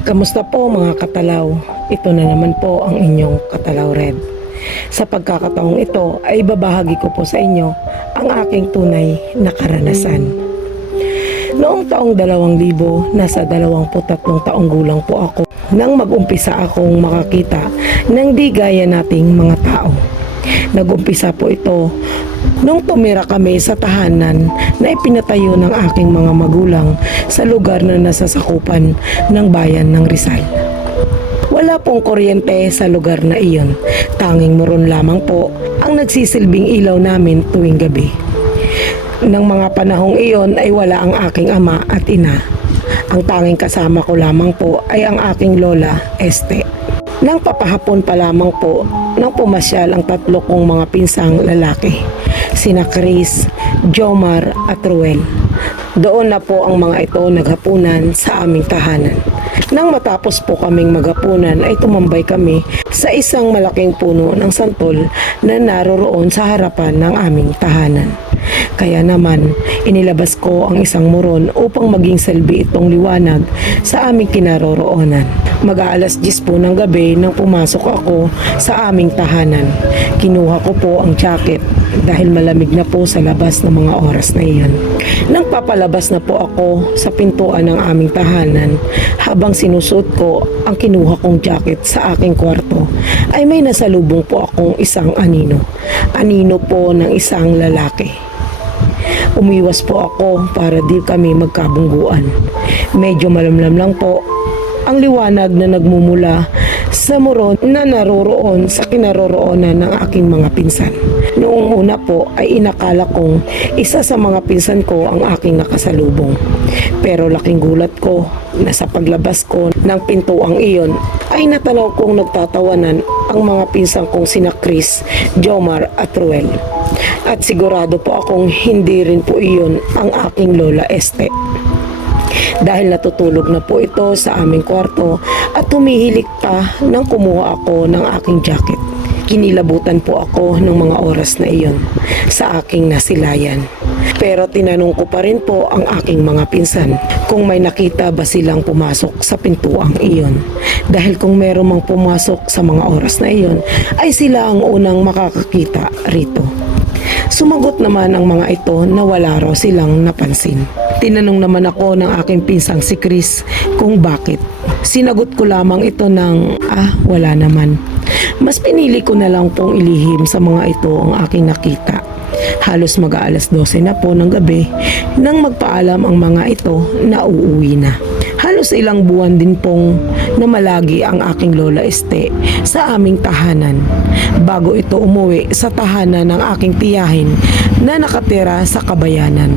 Kamusta po mga katalaw? Ito na naman po ang inyong Katalaw Red. Sa pagkakataong ito ay babahagi ko po sa inyo ang aking tunay na karanasan. Noong taong 2000, nasa 23 taong gulang po ako nang mag-umpisa akong makakita ng di gaya nating mga tao. Nag-umpisa po ito nung tumira kami sa tahanan na ipinatayo ng aking mga magulang sa lugar na nasasakupan ng bayan ng Rizal. Wala pong kuryente sa lugar na iyon. Tanging muron lamang po ang nagsisilbing ilaw namin tuwing gabi. Nang mga panahong iyon ay wala ang aking ama at ina. Ang tanging kasama ko lamang po ay ang aking lola, Este. Nang papahapon pa lamang po nang pumasyal ang tatlo kong mga pinsang lalaki, sina Chris, Jomar at Ruel. Doon na po ang mga ito naghapunan sa aming tahanan. Nang matapos po kaming maghapunan ay tumambay kami sa isang malaking puno ng santol na naroroon sa harapan ng aming tahanan. Kaya naman, inilabas ko ang isang muron upang maging salbi itong liwanag sa aming kinaroroonan. Mag-aalas 10 po ng gabi nang pumasok ako sa aming tahanan. Kinuha ko po ang jacket dahil malamig na po sa labas ng mga oras na iyon. Nang papalabas na po ako sa pintuan ng aming tahanan, habang sinusuot ko ang kinuha kong jacket sa aking kwarto, ay may nasalubong po akong isang anino. Anino po ng isang lalaki. Umiwas po ako para di kami magkabungguan. Medyo malamlam lang po ang liwanag na nagmumula sa muron na naroroon sa kinaroroonan ng aking mga pinsan. Noong una po ay inakala kong isa sa mga pinsan ko ang aking nakasalubong. Pero laking gulat ko na sa paglabas ko ng pintuang iyon ay natanaw kong nagtatawanan ang mga pinsan kong sina Chris, Jomar at Ruel. At sigurado po akong hindi rin po iyon ang aking lola Este. Dahil natutulog na po ito sa aming kwarto at humihilik pa nang kumuha ako ng aking jacket. Kinilabutan po ako ng mga oras na iyon sa aking nasilayan. Pero tinanong ko pa rin po ang aking mga pinsan kung may nakita ba silang pumasok sa pintuang iyon. Dahil kung meron mang pumasok sa mga oras na iyon, ay sila ang unang makakakita rito. Sumagot naman ang mga ito na wala raw silang napansin. Tinanong naman ako ng aking pinsang si Chris kung bakit. Sinagot ko lamang ito ng, wala naman. Mas pinili ko na lang pong ilihim sa mga ito ang aking nakita. Halos mag-aalas 12 na po ng gabi nang magpaalam ang mga ito na uuwi na. Halos ilang buwan din pong namalagi ang aking lola Este sa aming tahanan bago ito umuwi sa tahanan ng aking tiyahin na nakatira sa Kabayanan.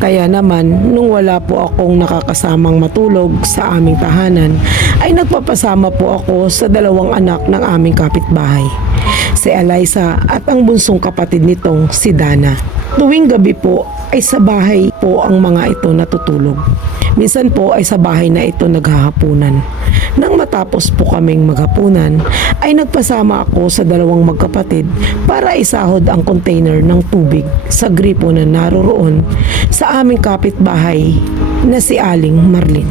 Kaya naman, nung wala po akong nakakasamang matulog sa aming tahanan, ay nagpapasama po ako sa dalawang anak ng aming kapitbahay, si Eliza at ang bunsong kapatid nitong si Dana. Tuwing gabi po ay sa bahay po ang mga ito natutulog. Minsan po ay sa bahay na ito naghahapunan. Nang matapos po kaming maghapunan, ay nagpasama ako sa dalawang magkapatid para isahod ang container ng tubig sa gripo na naroroon sa aming kapitbahay na si Aling Marlin.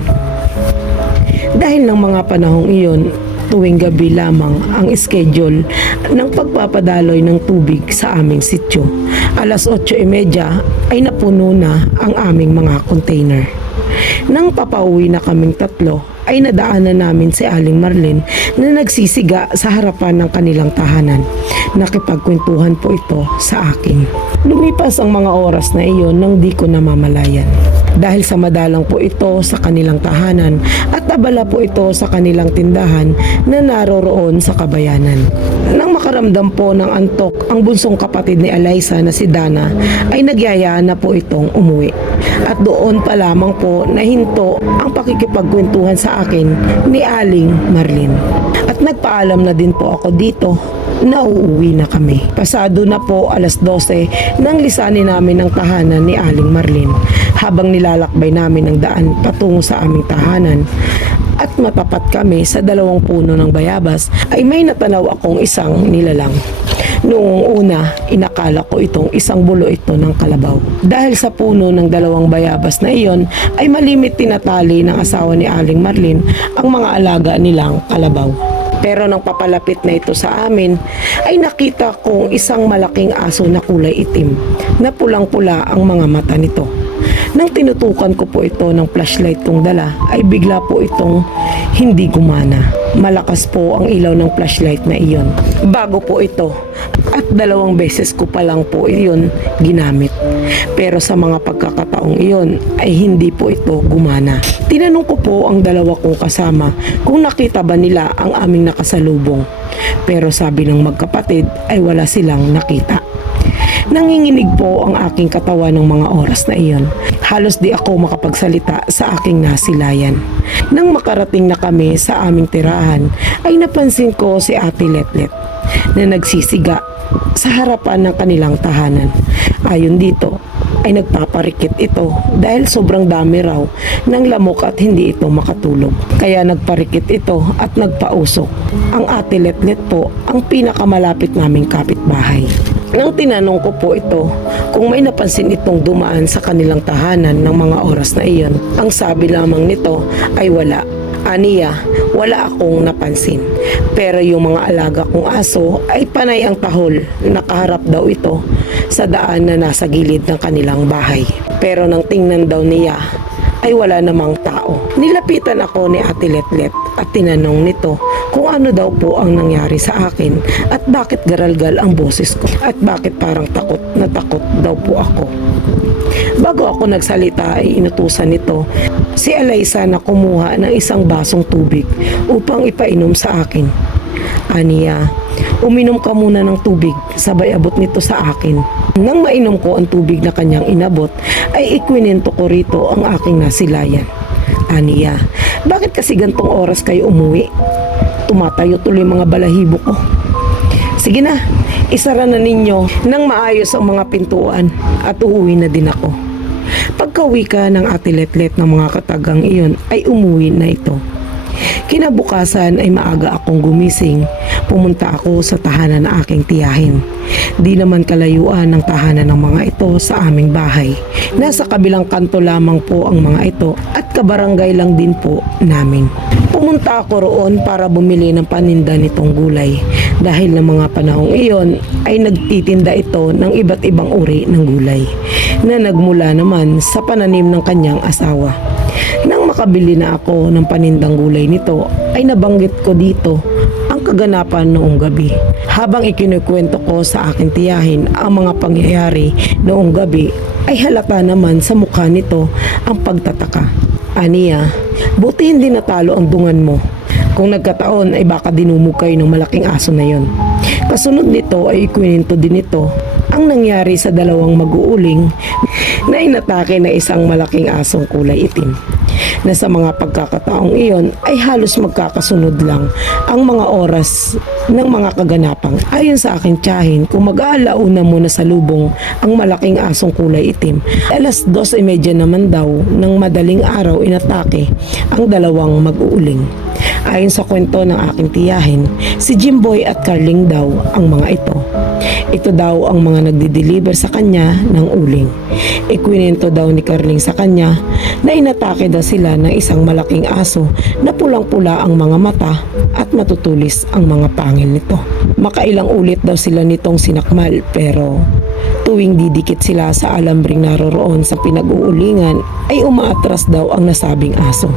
Dahil ng mga panahong iyon, tuwing gabi lamang ang schedule ng pagpapadaloy ng tubig sa aming sityo. Alas 8:30 ay napuno na ang aming mga container. Nang papauwi na kaming tatlo, ay nadaanan namin si Aling Marlin na nagsisiga sa harapan ng kanilang tahanan. Nakipagkwentuhan po ito sa akin. Lumipas ang mga oras na iyon nang di ko namamalayan. Dahil sa madalang po ito sa kanilang tahanan at abala po ito sa kanilang tindahan na naroroon sa Kabayanan. Nang makaramdam po ng antok ang bunsong kapatid ni Eliza na si Dana, ay nagyayaan na po itong umuwi. At doon pa lamang po nahinto ang pakikipagkwentuhan sa akin ni Aling Marlin. At nagpaalam na din po ako dito na uuwi na kami. Pasado na po alas 12 nang lisanin namin ang tahanan ni Aling Marlin. Habang nilalakbay namin ang daan patungo sa aming tahanan, at matapat kami sa 2 puno ng bayabas ay may natanaw akong isang nilalang. Noong una, inakala ko itong isang bulo ito ng kalabaw. Dahil sa puno ng 2 bayabas na iyon ay malimit tinatali ng asawa ni Aling Marlin ang mga alaga nilang kalabaw. Pero nang papalapit na ito sa amin, ay nakita kong isang malaking aso na kulay itim, na pulang-pula ang mga mata nito. Nang tinutukan ko po ito ng flashlight kong dala, ay bigla po itong hindi gumana. Malakas po ang ilaw ng flashlight na iyon. Bago po ito, at 2 beses ko pa lang po iyon ginamit. Pero sa mga pagkakataong iyon ay hindi po ito gumana. Tinanong ko po ang 2 kong kasama kung nakita ba nila ang aming nakasalubong. Pero sabi ng magkapatid ay wala silang nakita. Nanginginig po ang aking katawan ng mga oras na iyon. Halos di ako makapagsalita sa aking nasilayan. Nang makarating na kami sa aming tirahan, ay napansin ko si Ate Letlet na nagsisiga sa harapan ng kanilang tahanan. Ayon dito, ay nagpaparikit ito dahil sobrang dami raw ng lamok at hindi ito makatulog. Kaya nagparikit ito at nagpausok. Ang Ate Letlet po ang pinakamalapit naming kapitbahay. Nang tinanong ko po ito kung may napansin itong dumaan sa kanilang tahanan ng mga oras na iyon, ang sabi lamang nito ay wala. Aniya, wala akong napansin. Pero yung mga alaga kong aso ay panay ang tahol. Nakaharap daw ito sa daan na nasa gilid ng kanilang bahay. Pero nang tingnan daw niya ay wala namang tao. Nilapitan ako ni Ate Letlet at tinanong nito kung ano daw po ang nangyari sa akin at bakit garalgal ang boses ko at bakit parang takot na takot daw po ako. Bago ako nagsalita ay inutusan nito si Eliza na kumuha ng isang basong tubig upang ipainom sa akin. Aniya, uminom ka muna ng tubig, sabay abot nito sa akin. Nang mainom ko ang tubig na kanyang inabot, ay ikwinento ko rito ang aking nasilayan. Aniya, bakit kasi gantong oras kayo umuwi? Tumatayo tuloy mga balahibo ko. Sige na, isara na ninyo nang maayos ang mga pintuan at uuwi na din ako. Pagkauwi ka ng Ate Letlet ng mga katagang iyon ay umuwi na ito. Kinabukasan ay maaga akong gumising. Pumunta ako sa tahanan ng aking tiyahin. Di naman kalayuan ng tahanan ng mga ito sa aming bahay. Nasa kabilang kanto lamang po ang mga ito at kabarangay lang din po namin. Pumunta ako roon para bumili ng paninda nitong gulay. Dahil ng mga panahong iyon ay nagtitinda ito ng iba't ibang uri ng gulay na nagmula naman sa pananim ng kanyang asawa. Nang makabili na ako ng panindang gulay nito ay nabanggit ko dito ang kaganapan noong gabi. Habang ikinukwento ko sa aking tiyahin ang mga pangyayari noong gabi ay halata naman sa mukha nito ang pagtataka. Aniya, buti hindi natalo ang dungan mo. Kung nagkataon ay baka dinumog kayo ng malaking aso na yon. Kasunod nito ay ikwento din ito ang nangyari sa 2 mag-uuling na inatake na isang malaking asong kulay itim. Na sa mga pagkakataong iyon ay halos magkakasunod lang ang mga oras ng mga kaganapang. Ayon sa aking tiyahin, kung mag-aalauna muna sa lubong ang malaking asong kulay itim, 2:30 naman daw ng madaling araw inatake ang 2 mag-uuling. Ayon sa kwento ng aking tiyahin, si Jimboy at Carling daw ang mga ito. Ito daw ang mga nagdi-deliver sa kanya ng uling. Ikwinento daw ni Carling sa kanya na inatake daw sila ng isang malaking aso na pulang-pula ang mga mata at matutulis ang mga pangil nito. Makailang ulit daw sila nitong sinakmal pero tuwing didikit sila sa alambring naroroon sa pinag-uulingan ay umaatras daw ang nasabing aso.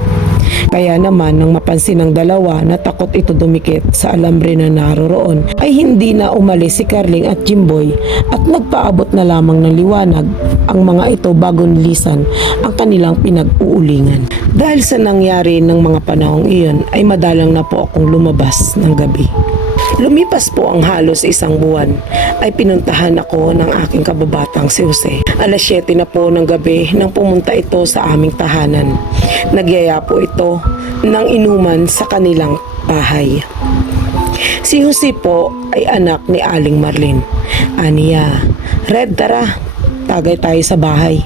Kaya naman nang mapansin ng 2 na takot ito dumikit sa alambre na naroroon ay hindi na umalis si Carling at Jimboy at nagpaabot na lamang ng liwanag ang mga ito bago nilisan ang kanilang pinag-uulingan. Dahil sa nangyari ng mga panahong iyon ay madalang na po akong lumabas ng gabi. Lumipas po ang halos 1 buwan ay pinuntahan ako ng aking kababatang si Jose. 7:00 na po ng gabi nang pumunta ito sa aming tahanan. Nagyaya po ito ng inuman sa kanilang bahay. Si Jose po ay anak ni Aling Marlin. Aniya, Red, tara, tagay tayo sa bahay.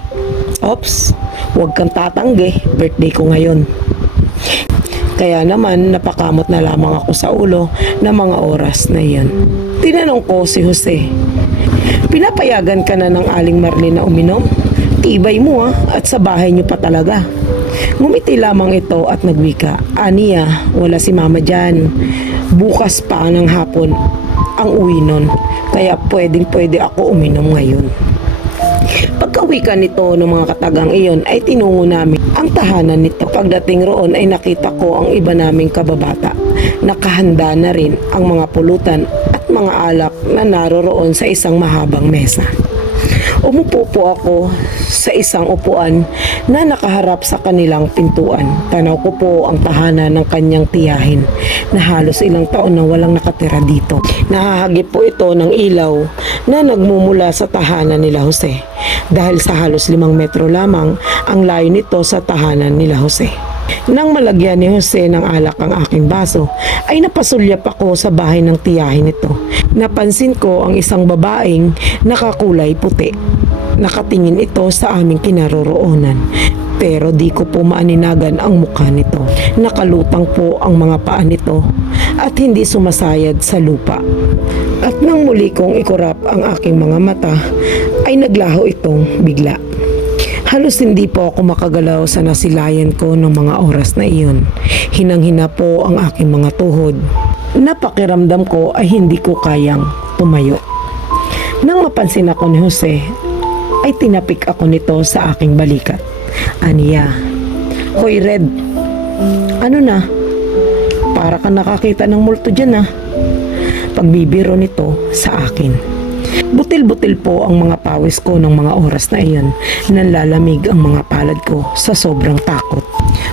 Ops, huwag kang tatanggi, birthday ko ngayon. Kaya naman napakamot na lamang ako sa ulo ng mga oras na iyon. Tinanong ko si Jose, "Pinapayagan ka na ng Aling Marlene na uminom? Tibay mo at sa bahay niyo pa talaga." Ngumiti lamang ito at nagwika, "Aniya, wala si mama dyan. Bukas pa ng hapon ang uwi nun, kaya pwede ako uminom ngayon." Pagkawika nito ng mga katagang iyon ay tinungo namin ang tahanan nito. Pagdating roon ay nakita ko ang iba naming kababata. Nakahanda na rin ang mga pulutan at mga alak na naroroon sa isang mahabang mesa. Umupo po ako sa isang upuan na nakaharap sa kanilang pintuan. Tanaw ko po ang tahanan ng kanyang tiyahin na halos ilang taon na walang nakatira dito. Nahahagip po ito ng ilaw na nagmumula sa tahanan nila Jose. Dahil sa halos 5 metro lamang ang layo nito sa tahanan nila Jose. Nang malagyan ni Jose ng alak ang aking baso, ay napasulyap ako sa bahay ng tiyahin nito. Napansin ko ang isang babaeng nakakulay puti. Nakatingin ito sa aming kinaroroonan. Pero di ko po maaninagan ang mukha nito. Nakalutang po ang mga paa nito at hindi sumasayad sa lupa. At nang muli kong ikurap ang aking mga mata, ay naglaho itong bigla. Halos hindi po ako makagalaw sa nasilayan ko ng mga oras na iyon. Hinang-hina po ang aking mga tuhod. Napakiramdam ko ay hindi ko kayang tumayo. Nang mapansin ako ni Jose, ay tinapik ako nito sa aking balikat. "Aniya, Hoy Red, ano na? Para ka nakakita ng multo dyan Pagbibiro nito sa akin. Butil-butil po ang mga pawis ko ng mga oras na iyon. Nanlalamig ang mga palad ko sa sobrang takot.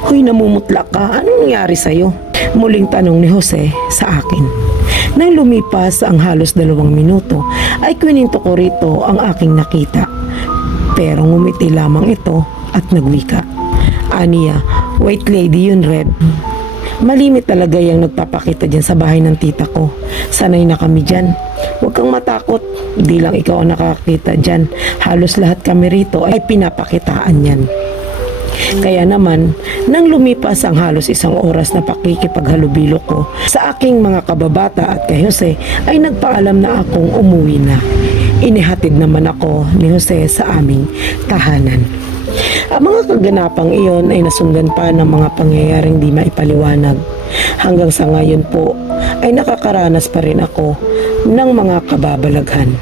"Hoy, namumutla ka. Anong nangyari sa'yo?" Muling tanong ni Jose sa akin. Nang lumipas ang halos 2 minuto, ay kwininto ko rito ang aking nakita. Pero ngumiti lamang ito at nagwika, "Aniya, white lady yun, Red. Malimit talaga yung nagpapakita dyan sa bahay ng tita ko. Sanay na kami dyan. Huwag kang matakot. Di lang ikaw ang nakakita dyan. Halos lahat kami rito ay pinapakitaan yan." Kaya naman, nang lumipas ang halos 1 oras na pakikipaghalubilo ko sa aking mga kababata at kay Jose, ay nagpaalam na akong umuwi na. Inihatid naman ako ni Jose sa aming tahanan. Ang mga kaganapang iyon ay nasundan pa ng mga pangyayaring di maipaliwanag. Hanggang sa ngayon po ay nakakaranas pa rin ako ng mga kababalaghan.